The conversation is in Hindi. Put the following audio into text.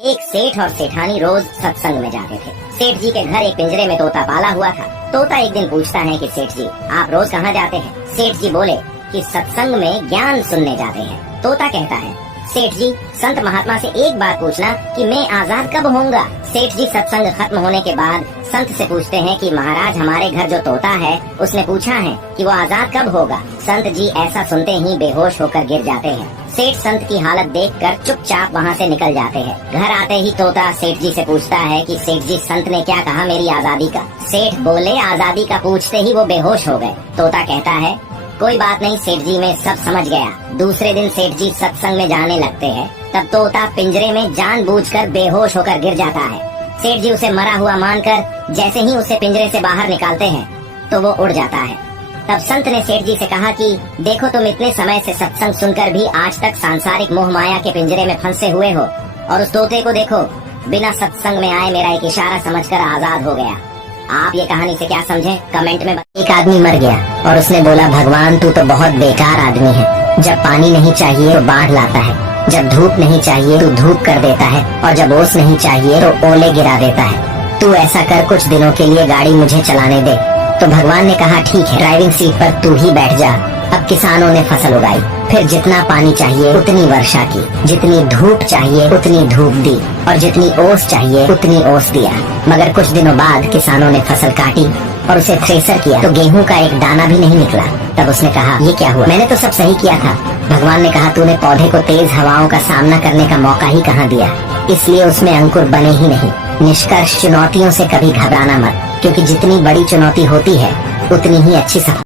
एक सेठ और सेठानी रोज सत्संग में जाते थे। सेठ जी के घर एक पिंजरे में तोता पाला हुआ था। तोता एक दिन पूछता है कि सेठ जी, आप रोज कहाँ जाते हैं? सेठ जी बोले कि सत्संग में ज्ञान सुनने जाते हैं। तोता कहता है, सेठ जी, संत महात्मा से एक बात पूछना कि मैं आजाद कब होऊंगा? सेठ जी सत्संग खत्म होने के बाद संत से पूछते हैं कि महाराज, हमारे घर जो तोता है उसने पूछा है कि वो आजाद कब होगा। संत जी ऐसा सुनते ही बेहोश होकर गिर जाते हैं। सेठ संत की हालत देखकर चुपचाप वहाँ से निकल जाते हैं। घर आते ही तोता सेठ जी से पूछता है कि सेठ जी, संत ने क्या कहा मेरी आजादी का? सेठ बोले, आजादी का पूछते ही वो बेहोश हो गए। तोता कहता है, कोई बात नहीं सेठ जी, मैं सब समझ गया। दूसरे दिन सेठ जी सत्संग में जाने लगते हैं। तब तोता पिंजरे में जानबूझकर बेहोश होकर गिर जाता है। सेठ जी उसे मरा हुआ मानकर जैसे ही उसे पिंजरे से बाहर निकालते हैं तो वो उड़ जाता है। तब संत ने सेठ जी से कहा कि देखो, तुम इतने समय से सत्संग सुनकर भी आज तक सांसारिक मोह माया के पिंजरे में फंसे हुए हो, और उस तोते को देखो, बिना सत्संग में आए मेरा एक इशारा समझकर आजाद हो गया। आप ये कहानी से क्या समझे? कमेंट में। एक आदमी मर गया और उसने बोला, भगवान तू तो बहुत बेकार आदमी है। जब पानी नहीं चाहिए तो बाढ़ लाता है, जब धूप नहीं चाहिए तो धूप कर देता है, और जब ओस नहीं चाहिए तो ओले गिरा देता है। तू ऐसा कर, कुछ दिनों के लिए गाड़ी मुझे चलाने दे। तो भगवान ने कहा, ठीक है, ड्राइविंग सीट पर तू ही बैठ जा। अब किसानों ने फसल उगाई, फिर जितना पानी चाहिए उतनी वर्षा की, जितनी धूप चाहिए उतनी धूप दी, और जितनी ओस चाहिए उतनी ओस दिया। मगर कुछ दिनों बाद किसानों ने फसल काटी और उसे थ्रेसर किया तो गेहूं का एक दाना भी नहीं निकला। तब उसने कहा, ये क्या हुआ? मैंने तो सब सही किया था। भगवान ने कहा, तूने पौधे को तेज हवाओं का सामना करने का मौका ही कहाँ दिया, इसलिए उसमें अंकुर बने ही नहीं। निष्कर्ष, चुनौतियों से कभी घबराना मत, क्योंकि जितनी बड़ी चुनौती होती है उतनी ही अच्छी सफलता।